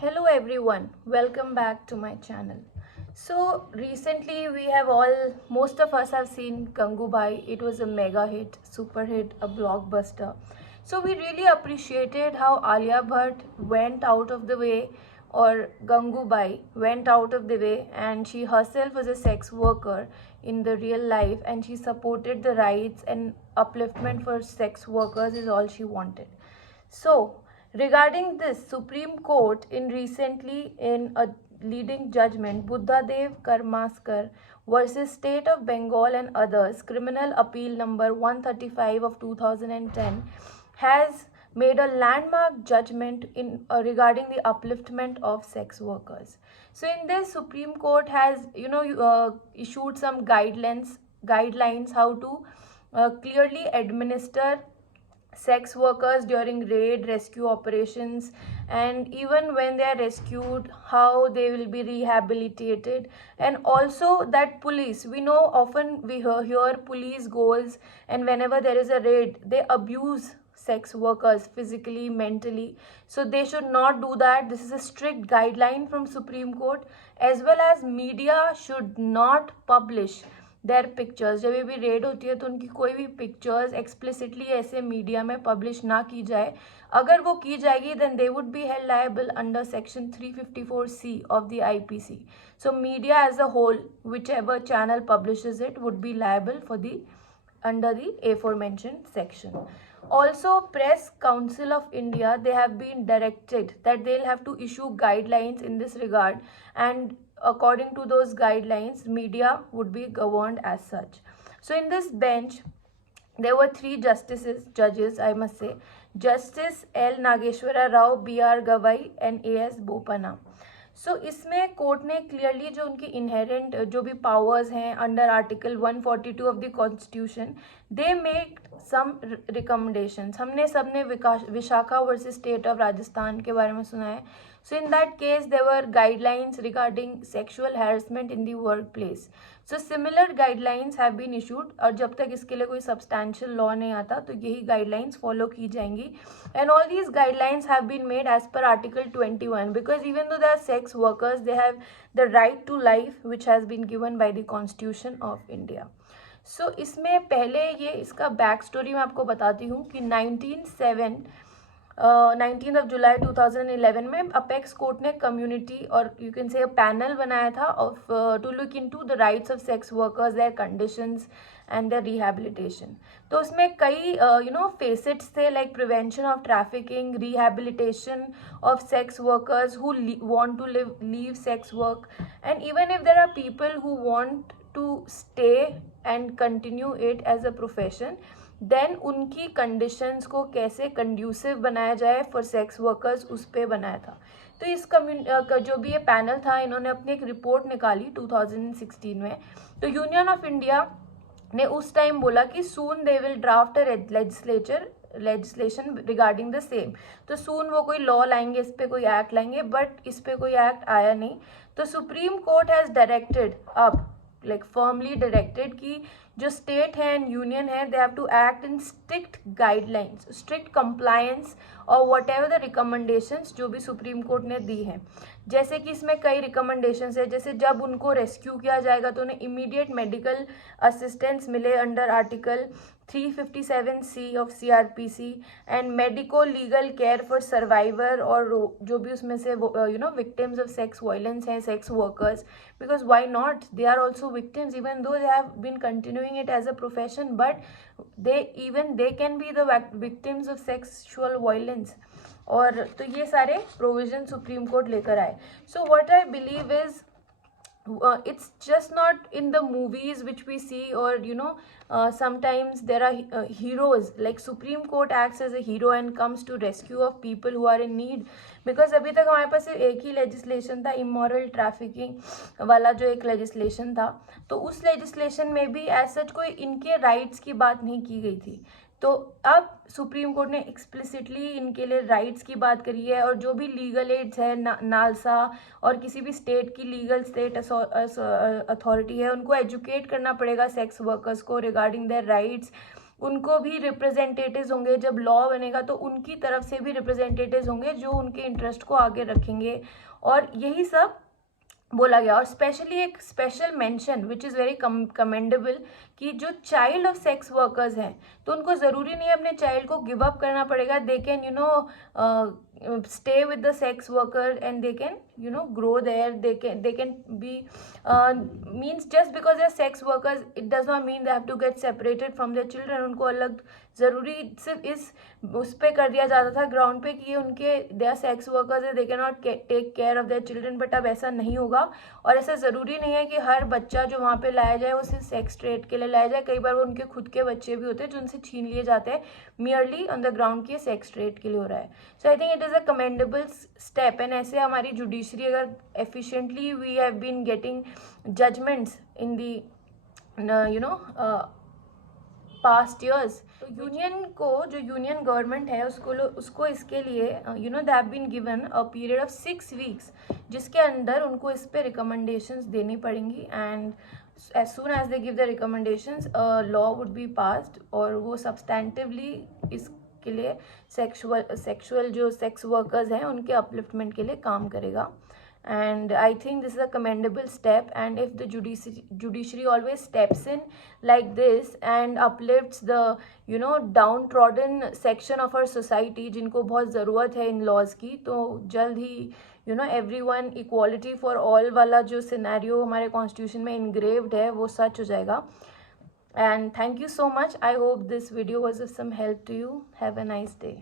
Hello everyone, welcome back to my channel. So recently we have most of us have seen Gangubai. It was a mega hit, super hit, a blockbuster. So we really appreciated how Alia Bhatt went out of the way, or Gangubai went out of the way, and she herself was a sex worker in the real life, and she supported the rights and upliftment for sex workers is all she wanted. So, regarding this, Supreme Court in a leading judgment, Buddhadev Karmaskar versus State of Bengal and others, Criminal Appeal number 135 of 2010, has made a landmark judgment in regarding the upliftment of sex workers. So, in this, Supreme Court has issued some guidelines how to clearly administer sex workers during raid rescue operations, and even when they are rescued, how they will be rehabilitated. And also that police, we know often we hear police goes, and whenever there is a raid they abuse sex workers physically, mentally. So they should not do that. This is a strict guideline from Supreme Court. As well as media should not publish their pictures. जब भी raid होती है तो उनकी कोई भी pictures explicitly ऐसे media में पब्लिश ना की जाए. अगर वो की जाएगी then they would be held liable under section 354C of the IPC. So media as a whole, whichever channel publishes it, would be liable for the under the aforementioned section. Also, Press Council of India, they have been directed that they'll have to issue guidelines in this regard, and according to those guidelines media would be governed as such. So in this bench there were three judges, I must say: Justice L Nageshwara Rao, BR Gavai and AS Bopana. सो इसमें court ने clearly जो उनकी inherent जो भी powers हैं under article 142 of the constitution, they make some recommendations. हमने सबने Vishakha versus state of Rajasthan के बारे में सुना है. So in that case there were guidelines regarding sexual harassment in the workplace. So similar guidelines have been issued, और जब तक इसके लिए कोई सब्सटैंशियल लॉ नहीं आता तो यही गाइडलाइंस फॉलो की जाएंगी. And all these guidelines have been made as per article 21, because even though they are sex workers, they have the right to life which has been given by the Constitution of India. So इसमें पहले ये इसका back story मैं आपको बताती हूँ कि 19th of July 2011 में अपेक्स कोर्ट ने कम्युनिटी और यू कैन से पैनल बनाया था of to look into the rights of sex workers, their conditions and their rehabilitation. तो उसमें कई फेसेट्स थे, like prevention of trafficking, rehabilitation of sex workers who want to leave sex work, and even if there are people who want to stay and continue it as a profession, then उनकी conditions को कैसे conducive बनाया जाए for sex workers, उस पर बनाया था. तो इस जो भी ये पैनल था, इन्होंने अपनी एक रिपोर्ट निकाली 2016 में. तो यूनियन ऑफ इंडिया ने उस टाइम बोला कि soon they will draft a legislation regarding the same. तो सून वो कोई लॉ लाएंगे, इस पर कोई एक्ट लाएंगे, बट इस पर कोई एक्ट आया नहीं. तो सुप्रीम कोर्ट हैज़ डायरेक्टेड, अब लाइक फर्मली डायरेक्टेड कि जो स्टेट है एंड यूनियन है, they have to act in strict guidelines, strict compliance और वट एवर द रिकमेंडेशंस जो भी सुप्रीम कोर्ट ने दी हैं. जैसे कि इसमें कई रिकमेंडेशंस है, जैसे जब उनको रेस्क्यू किया जाएगा तो उन्हें इमीडिएट मेडिकल असिस्टेंस मिले under article 357C of CRPC, and medico legal care for survivor, और जो भी उसमें से विक्टिम्स ऑफ सेक्स वायलेंस हैं, sex workers, because why not, they are also victims even though they have been continuing it as a profession, but they can be the victims of sexual violence. और तो ये सारे provision supreme court लेकर आए. So what I believe is it's just not in the movies which we see, or sometimes there are heroes, like Supreme Court acts as a hero and comes to rescue of people who are in need. Because अभी तक हमारे पास सिर्फ एक ही legislation था, immoral trafficking वाला जो एक legislation था. तो उस लेजिस्लेशन में भी एज सच कोई इनके राइट्स की बात नहीं की गई थी. तो अब सुप्रीम कोर्ट ने एक्सप्लिसिटली इनके लिए राइट्स की बात करी है, और जो भी लीगल एड्स है, नालसा और किसी भी स्टेट की लीगल स्टेट अथॉरिटी है, उनको एजुकेट करना पड़ेगा सेक्स वर्कर्स को रिगार्डिंग देयर राइट्स, उनको भी रिप्रेजेंटेटिव्स होंगे, जब लॉ बनेगा तो उनकी तरफ से भी रिप्रेजेंटेटिव्स होंगे जो उनके इंटरेस्ट को आगे रखेंगे, और यही सब बोला गया। और स्पेशली एक special mention which is very commendable कि जो चाइल्ड ऑफ सेक्स वर्कर्स हैं, तो उनको ज़रूरी नहीं है अपने चाइल्ड को गिव अप करना पड़ेगा, they can stay with the sex worker and they can grow there, they can be means just because they're sex workers it does not mean they have to get separated from their children। उनको अलग ज़रूरी सिर्फ इस उस पर कर दिया जाता था ग्राउंड पे कि ये उनके दे आर सेक्स वर्कर्स है, they cannot take care of their children, but अब ऐसा नहीं होगा। और ऐसा ज़रूरी नहीं है कि हर बच्चा जो वहाँ पे लाया जाए वो सिर्फ सेक्स ट्रेड के लिए लाया जाए, कई बार वो उनके खुद के बच्चे भी होते हैं जो उनसे छीन लिए जाते हैं मियरली ऑन द ग्राउंड की सेक्स ट्रेड के लिए हो रहा है। So I think it is a commendable step, and ऐसे हमारी जुडिशरी अगर efficiently we have been getting judgments in the past years, तो यूनियन को जो यूनियन गवर्नमेंट है उसको इसके लिए they have been given a period of 6 weeks जिसके अंदर उनको इस पे रिकमेंडेशंस देनी पड़ेंगी, and as soon as they give the recommendations a law would be passed और वो substantively इसके लिए सेक्सुअल जो सेक्स वर्कर्स हैं उनके अपलिफ्टमेंट के लिए काम करेगा। And I think this is a commendable step, and if the judiciary always steps in like this and uplifts the downtrodden section of our society जिनको बहुत ज़रूरत है इन laws की, तो जल्द ही everyone equality for all वाला जो सिनेरियो हमारे कॉन्स्टिट्यूशन में engraved है वो सच हो जाएगा। And thank you so much. I hope this video was of some help to you. Have a nice day.